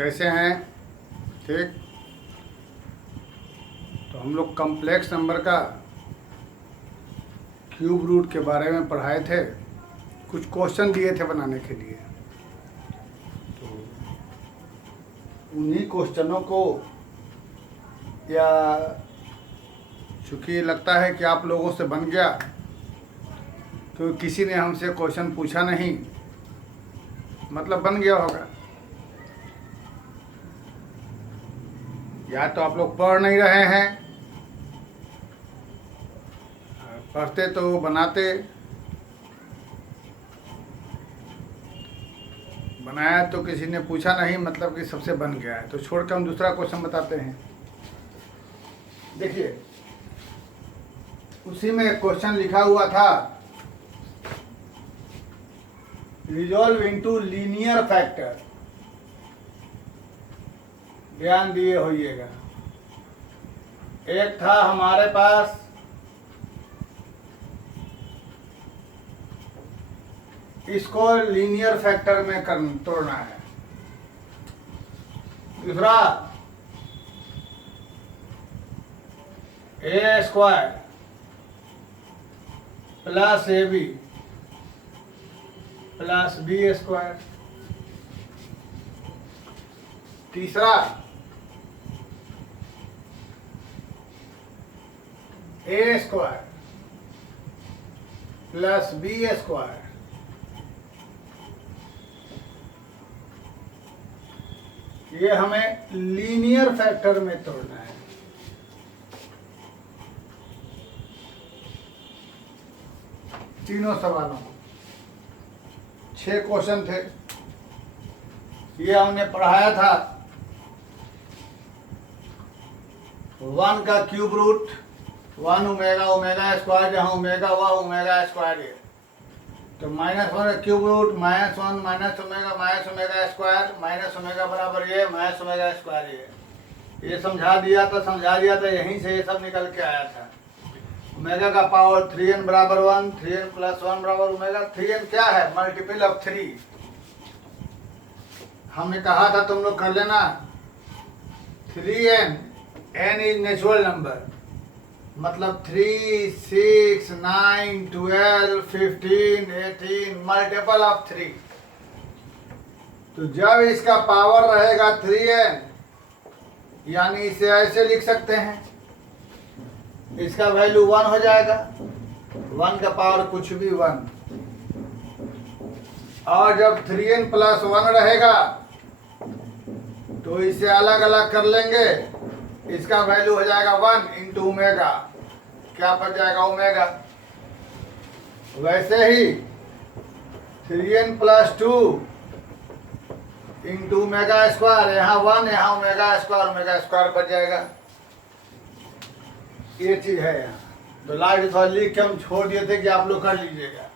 कैसे हैं? ठीक। तो हम लोग कॉम्प्लेक्स नंबर का क्यूब रूट के बारे में पढ़ाए थे, कुछ क्वेश्चन दिए थे बनाने के लिए। तो उन्हीं क्वेश्चनों को, या चूँकि लगता है कि आप लोगों से बन गया, तो किसी ने हमसे क्वेश्चन पूछा नहीं, मतलब बन गया होगा। या तो आप लोग पढ़ नहीं रहे हैं, पढ़ते तो बनाते, बनाया तो किसी ने पूछा नहीं, मतलब कि सबसे बन गया है। तो छोड़कर हम दूसरा क्वेश्चन बताते हैं। देखिए, उसी में एक क्वेश्चन लिखा हुआ था, रिजॉल्व इनटू लीनियर फैक्टर। ध्यान दिए होइएगा। एक था हमारे पास इसको लीनियर फैक्टर में तोड़ना है। दूसरा A square plus A B plus B square. तीसरा A square plus B square. ये हमें लीनियर फैक्टर में तोड़ना है। तीनों सवालों को 6 क्वेश्चन थे। ये हमने पढ़ाया था 1 का cube root 1 omega omega square, जहाँ ओमेगा हुआ ओमेगा स्क्वायर। ये तो -1 cube root -1 minus omega square, minus omega बराबर ये माइनस ओमेगा स्क्वायर। ये समझा दिया था, यहीं से ये सब निकल के आया था। ओमेगा का पावर 3n बराबर 1, 3n प्लस 1 बराबर ओमेगा। 3n क्या है? Multiple of 3। हमने कहा था, तुम लोग कर लेना, 3n, n is natural number, मतलब 3, 6, 9, 12, 15, 18 मल्टीपल ऑफ 3। तो जब इसका पावर रहेगा 3n, यानी इसे ऐसे लिख सकते हैं, इसका वैल्यू 1 हो जाएगा। 1 का पावर कुछ भी 1। और जब 3n प्लस 1 रहेगा तो इसे अलग अलग कर लेंगे, इसका वैल्यू हो जाएगा 1 इंटू ओमेगा। क्या बच जाएगा? ओमेगा। वैसे ही 3n plus 2 into omega square, यहाँ 1, यहाँ ओमेगा स्क्वायर बच जाएगा। ये चीज है यहाँ। तो लाइट थोड़ा लिख के हम छोड़ दिए थे कि आप लोग कर लीजिएगा।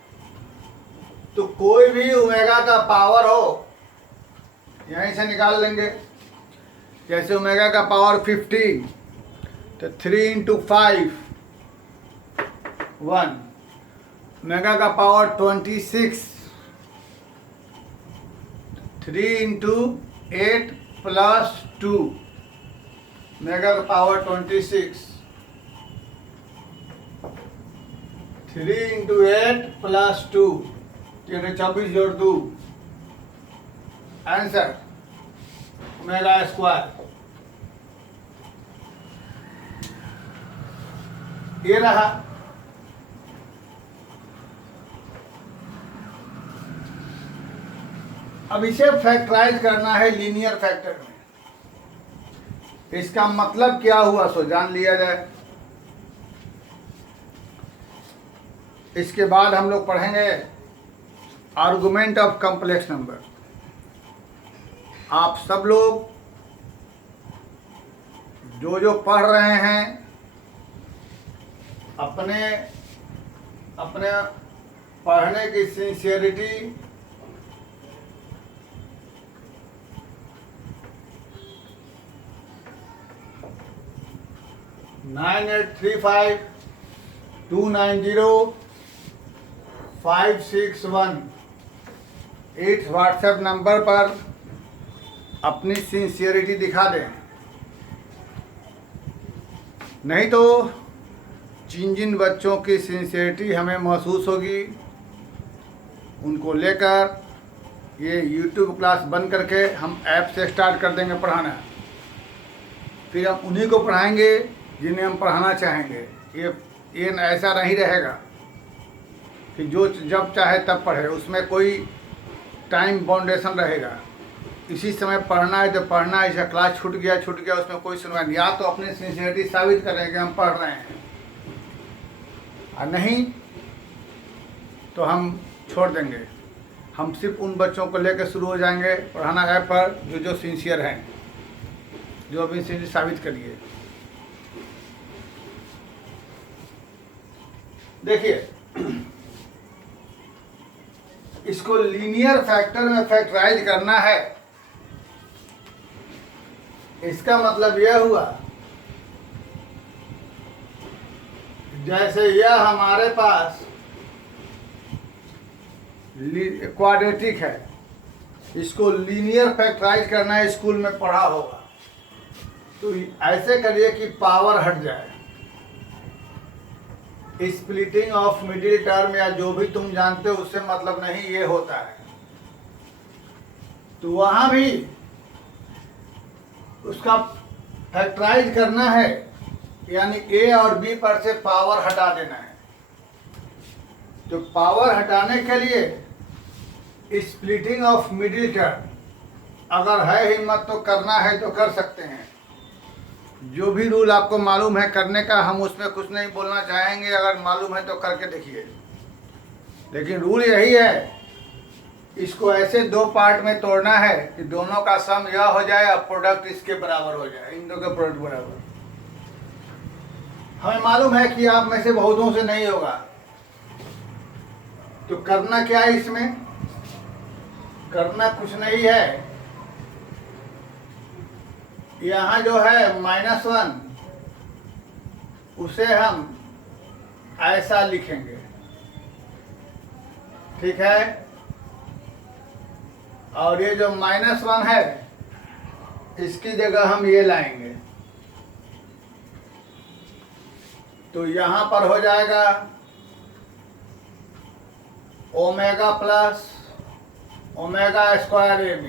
तो कोई भी ओमेगा का पावर हो, यहीं से निकाल लेंगे। जैसे ओमेगा का पावर 50, तो 3 इंटू 5 1। ओमेगा का पावर 26, 3 इंटू 8 प्लस 2, ओमेगा का पावर 26, 3 इंटू 8 प्लस 2, 24 जोड़ 2, आंसर ओमेगा स्क्वायर। ये रहा। अब इसे फैक्टराइज करना है लीनियर फैक्टर में। इसका मतलब क्या हुआ सो जान लिया जाए। इसके बाद हम लोग पढ़ेंगे आर्गुमेंट ऑफ कॉम्प्लेक्स नंबर। आप सब लोग जो पढ़ रहे हैं, अपने पढ़ने की सिंसियरिटी नाइन 835-290-561 इस व्हाट्सएप नंबर पर अपनी सिंसियरिटी दिखा दें। नहीं तो जिन जिन बच्चों की सिंसियरिटी हमें महसूस होगी उनको लेकर ये YouTube क्लास बंद करके हम ऐप से स्टार्ट कर देंगे पढ़ाना। फिर हम उन्हीं को पढ़ाएंगे जिन्हें हम पढ़ाना चाहेंगे। ये ऐसा नहीं रहेगा कि जो जब चाहे तब पढ़े, उसमें कोई टाइम बाउंडेशन रहेगा। इसी समय पढ़ना है तो पढ़ना है, इसका क्लास छूट गया उसमें कोई सुनवाई नहीं। या तो अपनी सिंसियरिटी साबित करें कि हम पढ़ रहे हैं, और नहीं तो हम छोड़ देंगे। हम सिर्फ उन बच्चों को लेकर शुरू हो जाएंगे पढ़ाना ऐप पर जो सिंसियर हैं, जो अपनी सिंसियरिटी साबित करिए। देखिए, इसको लीनियर फैक्टर में फैक्टराइज करना है। इसका मतलब यह हुआ जैसे यह हमारे पास क्वाड्रेटिक है, इसको लीनियर फैक्टराइज करना है, स्कूल में पढ़ा होगा। तो ऐसे करिए कि पावर हट जाए। स्प्लिटिंग ऑफ मिडिल टर्म या जो भी तुम जानते हो उससे मतलब नहीं, ये होता है। तो वहां भी उसका फैक्टराइज करना है, यानी ए और बी पर से पावर हटा देना है। तो पावर हटाने के लिए स्प्लिटिंग ऑफ मिडिल टर्म अगर है हिम्मत तो करना है तो कर सकते हैं। जो भी रूल आपको मालूम है करने का, हम उसमें कुछ नहीं बोलना चाहेंगे। अगर मालूम है तो करके देखिए। लेकिन रूल यही है, इसको ऐसे दो पार्ट में तोड़ना है कि दोनों का सम यह हो जाए और प्रोडक्ट इसके बराबर हो जाए, इन दोनों के प्रोडक्ट बराबर। हमें मालूम है कि आप में से बहुतों से नहीं होगा। तो करना क्या है, इसमें करना कुछ नहीं है। यहाँ जो है -1 उसे हम ऐसा लिखेंगे, ठीक है। और ये जो -1 है इसकी जगह हम ये लाएंगे। तो यहाँ पर हो जाएगा omega plus omega square AB।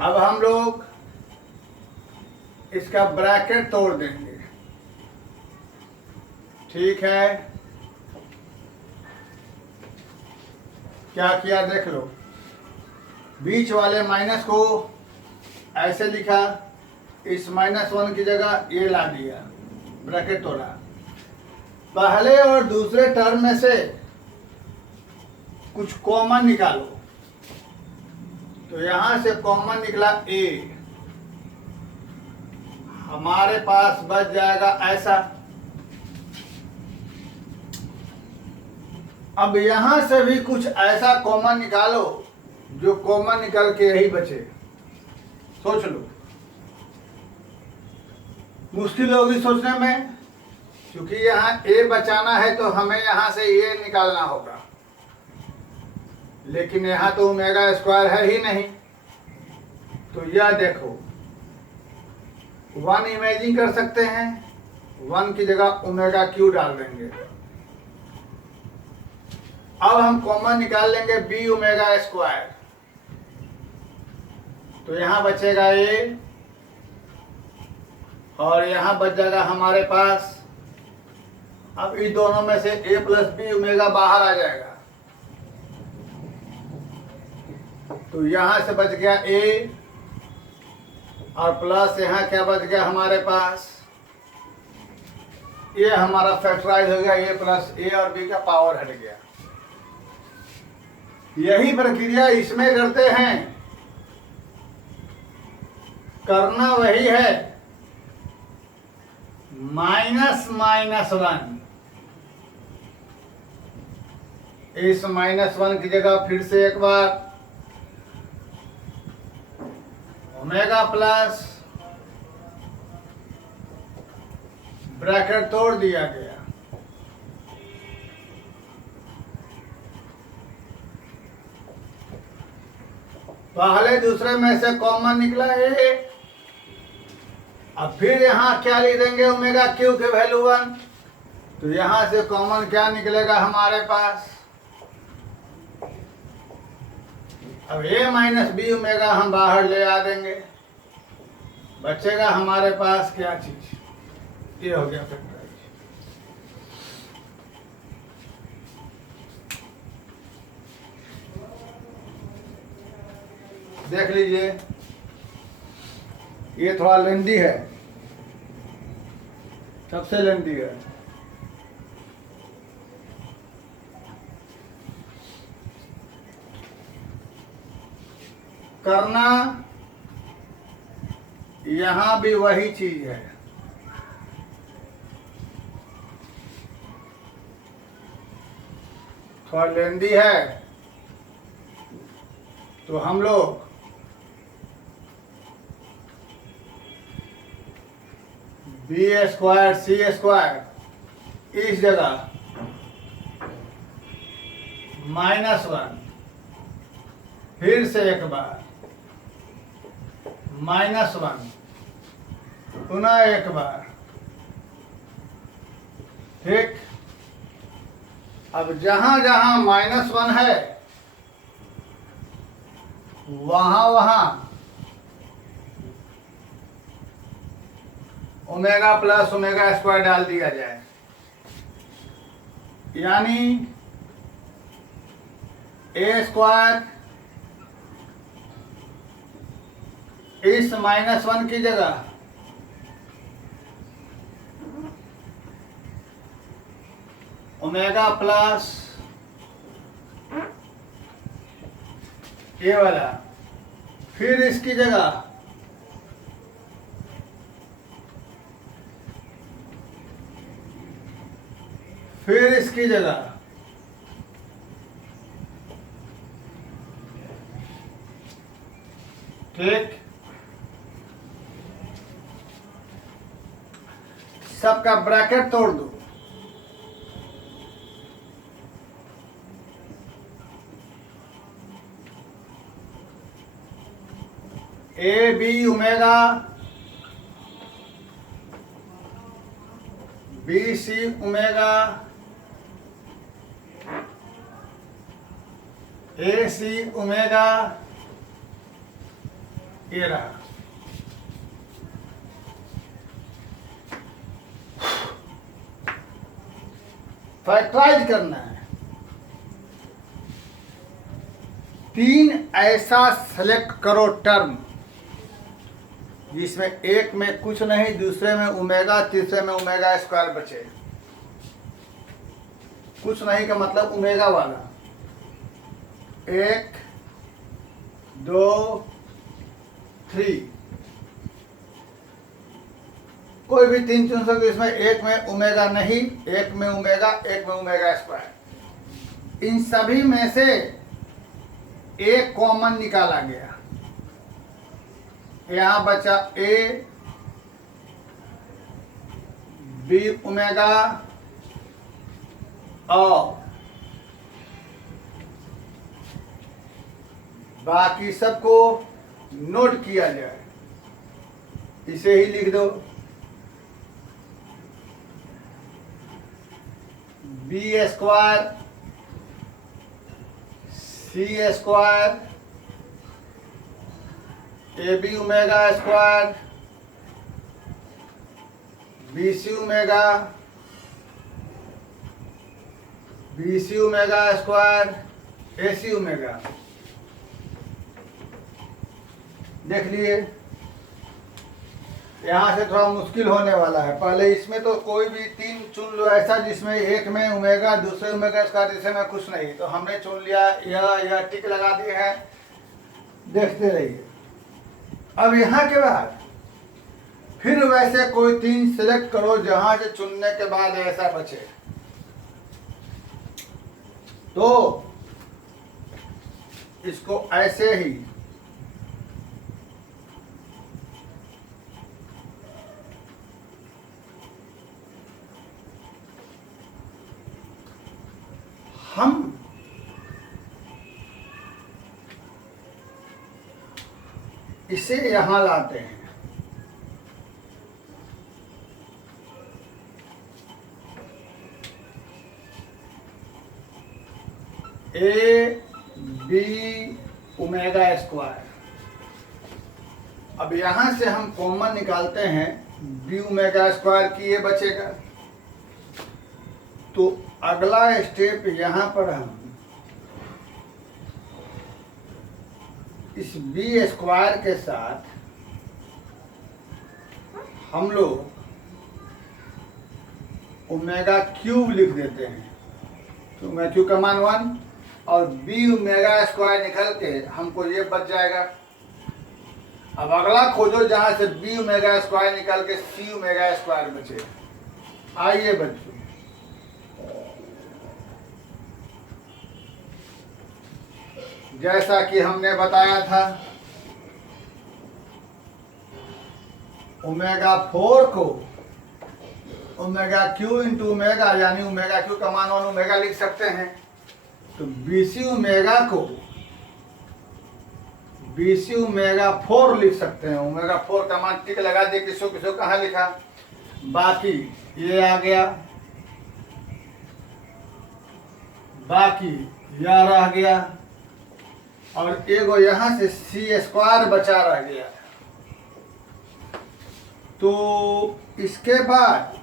अब हम लोग इसका ब्रैकेट तोड़ देंगे, ठीक है। क्या किया देख लो, बीच वाले माइनस को ऐसे लिखा, इस -1 की जगह ये ला दिया, ब्रैकेट तोड़ा। पहले और दूसरे टर्म में से कुछ कॉमन निकालो। तो यहां से कॉमन निकला A, हमारे पास बच जाएगा ऐसा। अब यहां से भी कुछ ऐसा कॉमन निकालो जो कॉमन निकल के यही बचे। सोच लो, मुश्किल होगी सोचने में, क्योंकि यहाँ A बचाना है तो हमें यहाँ से ये निकालना होगा। लेकिन यहाँ तो ओमेगा स्क्वायर है ही नहीं। तो यह देखो, 1 इमेजिन कर सकते हैं, 1 की जगह ओमेगा क्यू डाल देंगे। अब हम कॉमन निकाल लेंगे B ओमेगा स्क्वायर। तो यहाँ बचेगा A और यहाँ बच जाएगा हमारे पास। अब इस दोनों में से A प्लस B ओमेगा बाहर आ जाएगा। तो यहाँ से बच गया A और प्लस यहाँ क्या बच गया हमारे पास, ये हमारा फैक्टराइज हो गया। A प्लस A और B का पावर हट गया। यही प्रक्रिया इसमें करते हैं, करना वही है। -1 इस -1 की जगह फिर से एक बार ओमेगा प्लस, ब्रैकेट तोड़ दिया गया। पहले दूसरे में से कॉमन निकला ए। अब फिर यहाँ क्या लिख देंगे ओमेगा क्यू के वैल्यू 1, तो यहाँ से कॉमन क्या निकलेगा हमारे पास, अब ए माइनस बी ओमेगा हम बाहर ले आ देंगे, बचेगा हमारे पास क्या चीज, ये हो गया फैक्टराइज। देख लीजिए ये थोड़ा लेंदी है, सबसे लेंदी है। करना यहां भी वही चीज है, थोड़ा लेंदी है, तो हम लोग बी स्क्वायर सी स्क्वायर इस जगह -1, फिर से एक बार -1, पुनः एक बार, ठीक। अब जहां जहां -1 है वहां वहां ओमेगा प्लस ओमेगा स्क्वायर डाल दिया जाए, यानी ए स्क्वायर इस -1 की जगह ओमेगा प्लस ये वाला, फिर इसकी जगह फिर इसकी जगह ठीक, सबका ब्रैकेट तोड़ दो, A B omega B C omega A C omega, ये रहा। फैक्टराइज करना है, 3 ऐसा सेलेक्ट करो टर्म जिसमें एक में कुछ नहीं, दूसरे में ओमेगा, तीसरे में ओमेगा स्क्वायर बचे। कुछ नहीं का मतलब ओमेगा वाला, 1 2 3, कोई भी 3 चुन सकते, इसमें एक में ओमेगा नहीं, एक में ओमेगा, एक में ओमेगा स्क्वायर। इन सभी में से एक कॉमन निकाला गया, यहां बचा ए बी ओमेगा और बाकी सबको नोट किया जाए, इसे ही लिख दो, B square C square A B omega square B C omega square A C omega. देख लिए, यहाँ से थोड़ा मुश्किल होने वाला है। पहले इसमें तो कोई भी 3 चुन लो ऐसा जिसमें एक में ओमेगा, दूसरे ओमेगा स्क्वायर, तीसरे में कुछ नहीं, तो हमने चुन लिया, यह टिक लगा दिए है, देखते रहिए। अब यहाँ के बाद फिर वैसे कोई 3 सिलेक्ट करो जहां से चुनने के बाद ऐसा बचे, तो इसको ऐसे ही हम इसे यहां लाते हैं। A B omega square. अब यहां से हम कॉमन निकालते हैं, बी ओमेगा स्क्वायर की ये बचेगा। तो अगला स्टेप यहां पर हम इस बी स्क्वायर के साथ हम लोग ओमेगा क्यूब लिख देते हैं। तो ओमेगा क्यूब का मान 1 और बी ओमेगा स्क्वायर निकल के हमको ये बच जाएगा। अब अगला खोजो जहां से बी ओमेगा स्क्वायर निकल के सी ओमेगा स्क्वायर बचे। आइए बच्चों, जैसा कि हमने बताया था, ओमेगा 4 को ओमेगा क्यू इंटू ओमेगा यानी ओमेगा क्यू का मान 1 ओमेगा लिख सकते हैं। तो बीसी ओमेगा को बीसी ओमेगा 4 लिख सकते हैं। ओमेगा 4 का मान टिक लगा दिए, किसो किसो कहाँ लिखा, बाकी ये आ गया, बाकी यह रह गया और एगो यहां से सी स्क्वायर बचा रह गया। तो इसके बाद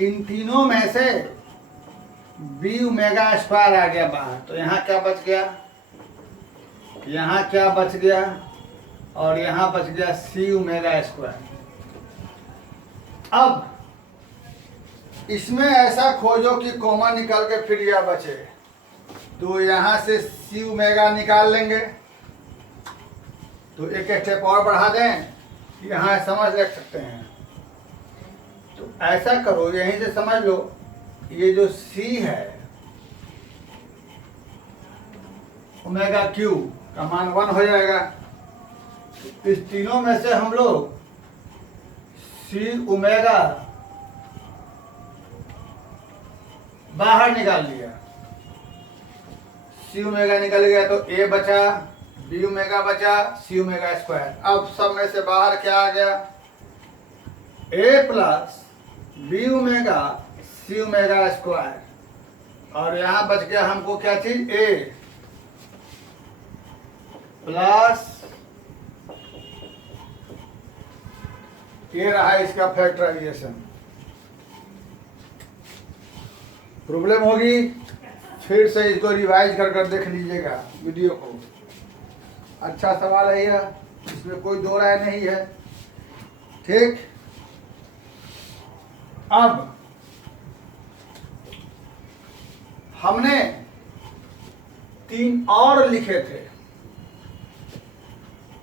इन तीनों में से बी ओमेगा स्क्वायर आ गया बाहर। तो यहाँ क्या बच गया, यहाँ क्या बच गया और यहाँ बच गया सी ओमेगा स्क्वायर। अब इसमें ऐसा खोजो कि कॉमन निकल के फिर यह बचे। तो यहाँ से सी ओमेगा निकाल लेंगे। तो एक स्टेप और बढ़ा दें, यहाँ समझ ले सकते हैं। तो ऐसा करो, यहीं से समझ लो, ये जो C है ओमेगा क्यू का मान 1 हो जाएगा। तो इस तीनों में से हम लोग C ओमेगा बाहर निकाल लिया। C ओमेगा निकल गया तो A बचा, B ओमेगा बचा, C ओमेगा स्क्वायर। अब सब में से बाहर क्या आ गया, A plus B omega C omega square. और यहां बच गया हमको क्या चीज, ए प्लस ये रहा इसका फैक्टराइजेशन। प्रॉब्लम होगी, फिर से इसको रिवाइज कर देख लीजिएगा वीडियो को। अच्छा सवाल है यह, इसमें कोई दो राय नहीं है। ठीक, अब हमने 3 और लिखे थे।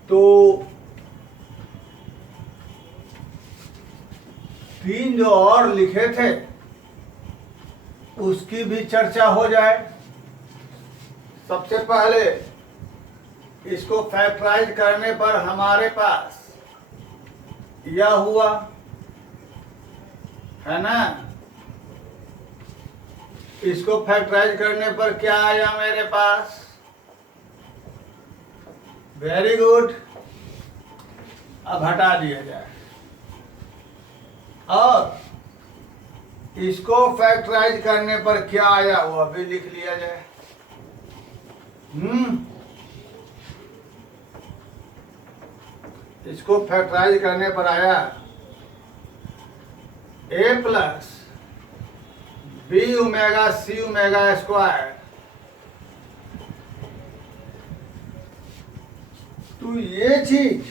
तो 3 जो और लिखे थे उसकी भी चर्चा हो जाए। सबसे पहले इसको फैक्टराइज करने पर हमारे पास यह हुआ, है ना। इसको फैक्टराइज करने पर क्या आया मेरे पास, वेरी गुड। अब हटा दिया जाए और इसको फैक्टराइज करने पर क्या आया वो अभी लिख लिया जाए। इसको फैक्टराइज करने पर आया A plus B omega C omega square. तो ये चीज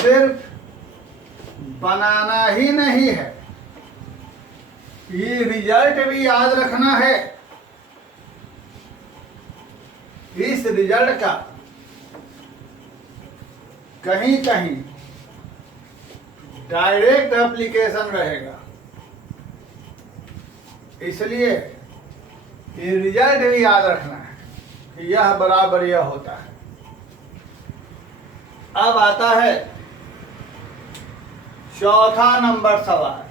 सिर्फ बनाना ही नहीं है, ये रिजल्ट भी याद रखना है। इस रिजल्ट का कहीं कहीं डायरेक्ट एप्लीकेशन रहेगा, इसलिए ये रिजल्ट भी याद रखना है कि यह बराबर यह होता है। अब आता है चौथा नंबर सवाल,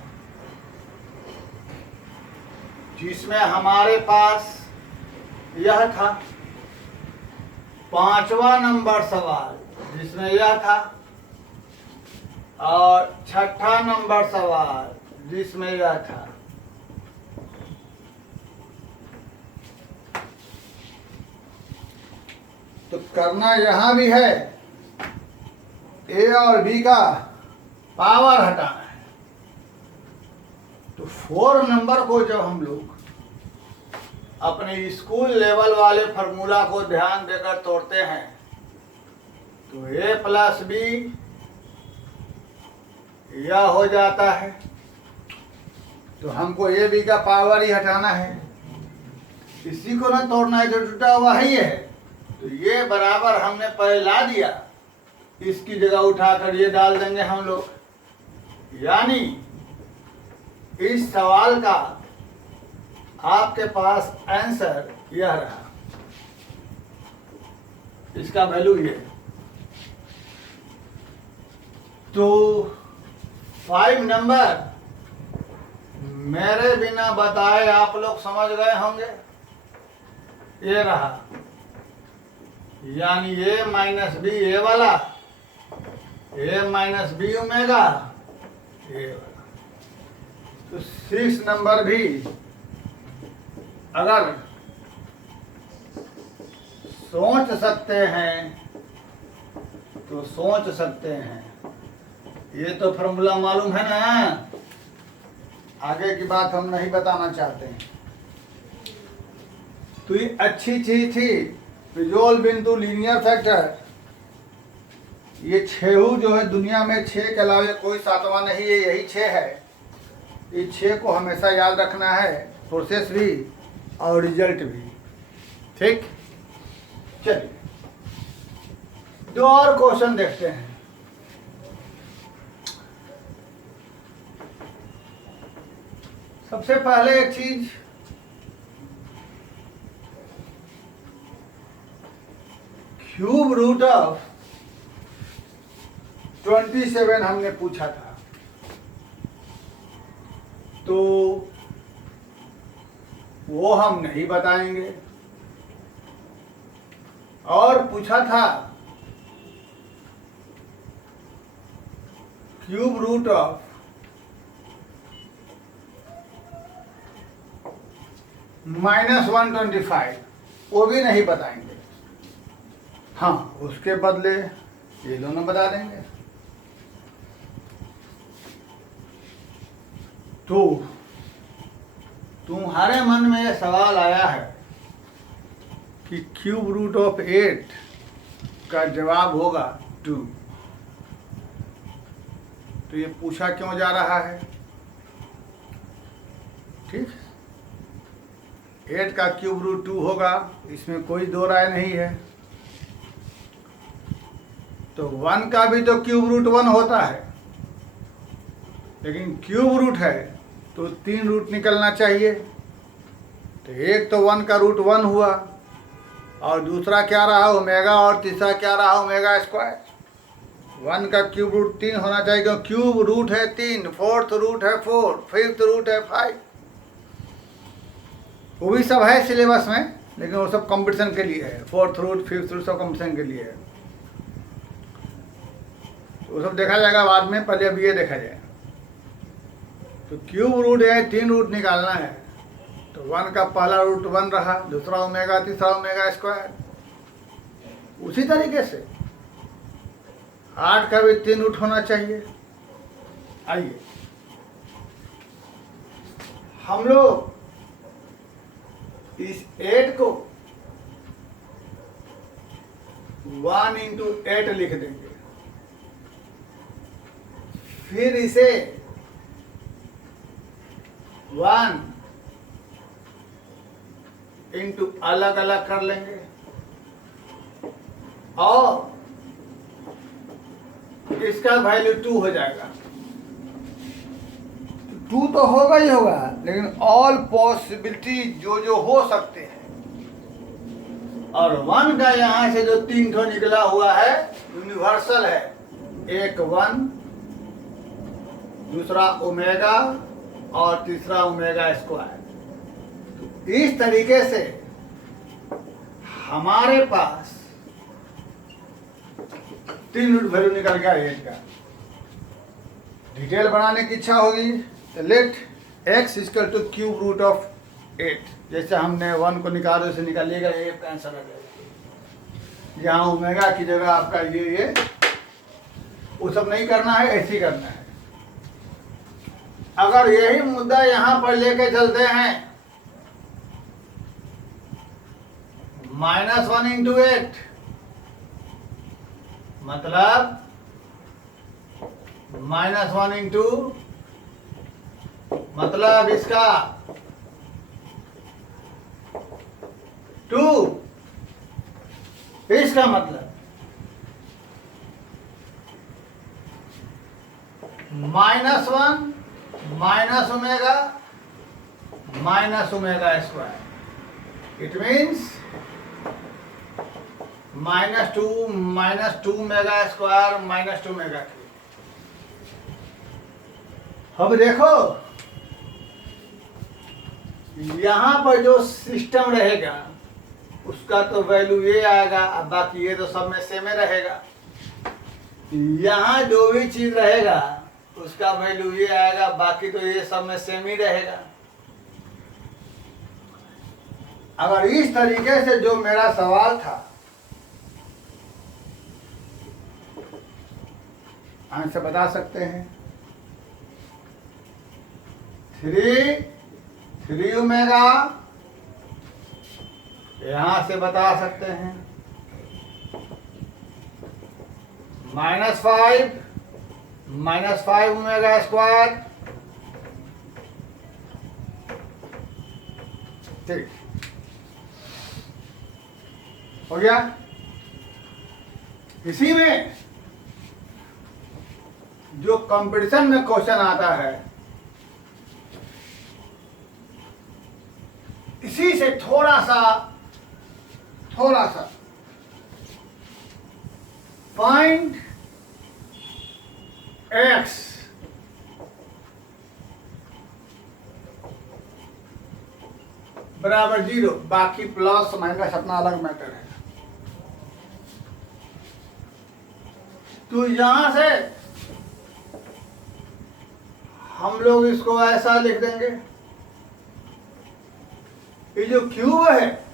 जिसमें हमारे पास यह था। पांचवा नंबर सवाल जिसमें यह था, और छठा नंबर सवाल जिसमें यह था। तो करना यहां भी है, ए और बी का पावर हटाना है। तो 4 नंबर को जब हम लोग अपने स्कूल लेवल वाले फॉर्मूला को ध्यान देकर तोड़ते हैं तो ए प्लस बी यह हो जाता है। तो हमको ए बी का पावर ही हटाना है, इसी को ना तोड़ना है जो टूटा हुआ ही है। तो ये बराबर हमने पहले ला दिया, इसकी जगह उठाकर ये डाल देंगे हम लोग। यानी इस सवाल का आपके पास आंसर यह रहा, इसका वैल्यू ये। तो 5 नंबर मेरे बिना बताए आप लोग समझ गए होंगे, ये रहा। यानी ए माइनस बी ए वाला, ए माइनस बी ओमेगा ए वाला। तो 6 नंबर भी अगर सोच सकते हैं तो सोच सकते हैं। ये तो फॉर्मूला मालूम है ना, आगे की बात हम नहीं बताना चाहते हैं। तो ये अच्छी चीज थी, रिजोल्व बिंदु लीनियर फैक्टर। ये 6 जो है दुनिया में 6 के अलावा कोई 7वां नहीं है, यही 6 है। इस 6 को हमेशा याद रखना है, प्रोसेस भी और रिजल्ट भी। ठीक, चलिए 2 और क्वेश्चन देखते हैं। सबसे पहले एक चीज, क्यूब रूट ऑफ 27 हमने पूछा था। तो वो हम नहीं बताएंगे। और पूछा था क्यूब रूट ऑफ -125, वो भी नहीं बताएंगे। हाँ, उसके बदले ये दोनों बता देंगे। तो तुम्हारे मन में यह सवाल आया है कि क्यूब रूट ऑफ 8 का जवाब होगा 2। तो ये पूछा क्यों जा रहा है? ठीक, 8 का क्यूब रूट 2 होगा, इसमें कोई दो राय नहीं है। तो 1 का भी तो क्यूब रूट 1 होता है, लेकिन क्यूब रूट है तो 3 रूट निकलना चाहिए। तो एक तो 1 का रूट 1 हुआ, और दूसरा क्या रहा ओमेगा, और तीसरा क्या रहा ओमेगा स्क्वायर। 1 का क्यूब रूट 3 होना चाहिए, क्योंकि क्यूब रूट है 3, 4th रूट है 4, 5th रूट है 5। वो भी सब है सिलेबस में, लेकिन वो सब कंपटीशन के लिए है। 4th रूट 5th रूट सब कंपटीशन के लिए है। तो वो सब देखा जाएगा बाद में, पहले अब ये देखा जाए। तो क्यूब रूट है 3 रूट निकालना है। तो 1 का पहला रूट 1 रहा, दूसरा ओमेगा, तीसरा ओमेगा स्क्वायर। उसी तरीके से 8 का भी 3 रूट होना चाहिए। आइए हम लोग इस 8 को 1 × 8 लिख देंगे। फिर इसे 1 × अलग अलग कर लेंगे, और इसका वैल्यू 2 हो जाएगा। 2 तो होगा ही होगा, लेकिन ऑल पॉसिबिलिटी जो हो सकते हैं। और 1 का यहां से जो 3 ठो निकला हुआ है यूनिवर्सल है। एक 1, दूसरा ओमेगा, और तीसरा ओमेगा स्क्वायर। तो इस तरीके से हमारे पास 3 रूट वैल्यू निकल गया 8 का। डिटेल बनाने की इच्छा होगी तो let x equal to cube root of 8। जैसे हमने 1 को निकाला उसे निकालिएगा, ये आंसर आ जाएगा। यहाँ ओमेगा की जगह आपका ये वो सब नहीं करना है, ऐसे ही करना है। अगर यही मुद्दा यहाँ पर लेके चलते हैं -1 इंटू 8, मतलब -1 इंटू, मतलब इसका 2, इसका मतलब -1 minus omega square. It means -2 omega square -2 omega cube. अब देखो यहाँ पर जो सिस्टम रहेगा उसका तो वैल्यू ये आएगा, अब बाकी ये तो सब में सेम रहेगा। यहाँ जो भी चीज रहेगा उसका वैल्यू ये आएगा, बाकी तो ये सब में सेम ही रहेगा। अगर इस तरीके से जो मेरा सवाल था आंसर बता सकते हैं। 3 ओमेगा यहां से बता सकते हैं, -5 ओमेगा स्क्वायर। ठीक हो गया। इसी में जो कंपटीशन में क्वेश्चन आता है, इसी से थोड़ा सा फाइंड x बराबर 0, बाकी प्लस माइनस अपना अलग मैटर है। तो यहां से हम लोग इसको ऐसा लिख देंगे, ये जो क्यूब है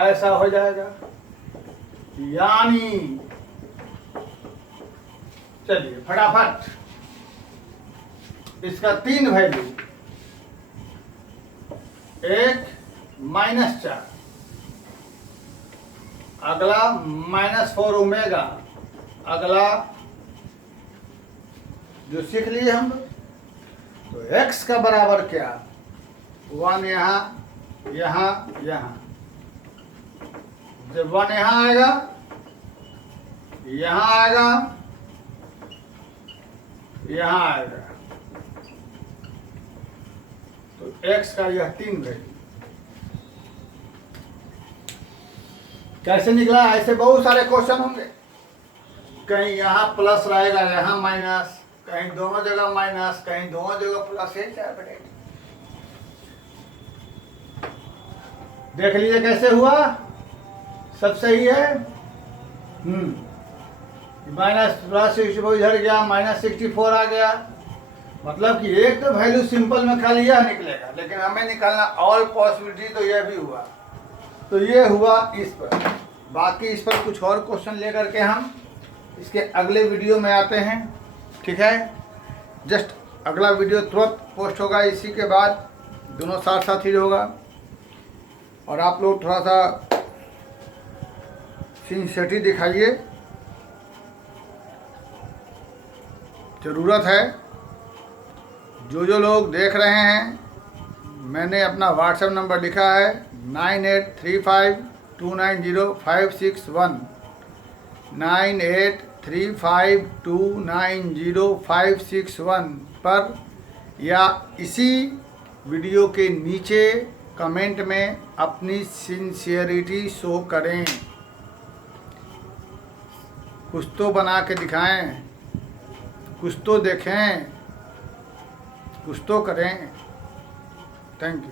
ऐसा हो जाएगा। यानी चलिए फटाफट इसका 3 वैल्यू, एक -4, अगला -4 ओमेगा, अगला जो सीख लिए हम लोग। तो x का बराबर क्या, 1 यहाँ। जब 1 यहाँ आएगा, यहाँ आएगा, तो x का यह 3 वैल्यू कैसे निकला। ऐसे बहुत सारे क्वेश्चन होंगे, कहीं यहाँ प्लस रहेगा, यहाँ माइनस, कहीं दोनों जगह माइनस, कहीं दोनों जगह प्लस है। क्या बढ़ेगा, देख लीजिए कैसे हुआ, सब सही है। -+64 इधर गया, -64 आ गया। मतलब कि एक तो वैल्यू सिंपल में खाली यह निकलेगा, लेकिन हमें निकालना ऑल पॉसिबिलिटी, तो यह भी हुआ। तो ये हुआ इस पर। बाकी इस पर कुछ और क्वेश्चन लेकर के हम इसके अगले वीडियो में आते हैं, ठीक है। जस्ट अगला वीडियो तुरंत पोस्ट होगा, इसी के बाद दोनों साथ ही होगा। और आप लोग थोड़ा सा सिंसियरिटी दिखाइए, ज़रूरत है। जो लोग देख रहे हैं, मैंने अपना व्हाट्सएप नंबर लिखा है 9835290561, 9835290561 पर, या इसी वीडियो के नीचे कमेंट में अपनी सिंसियरिटी शो करें। कुछ तो बना के दिखाएं, कुछ तो देखें, कुछ तो करें। Thank you.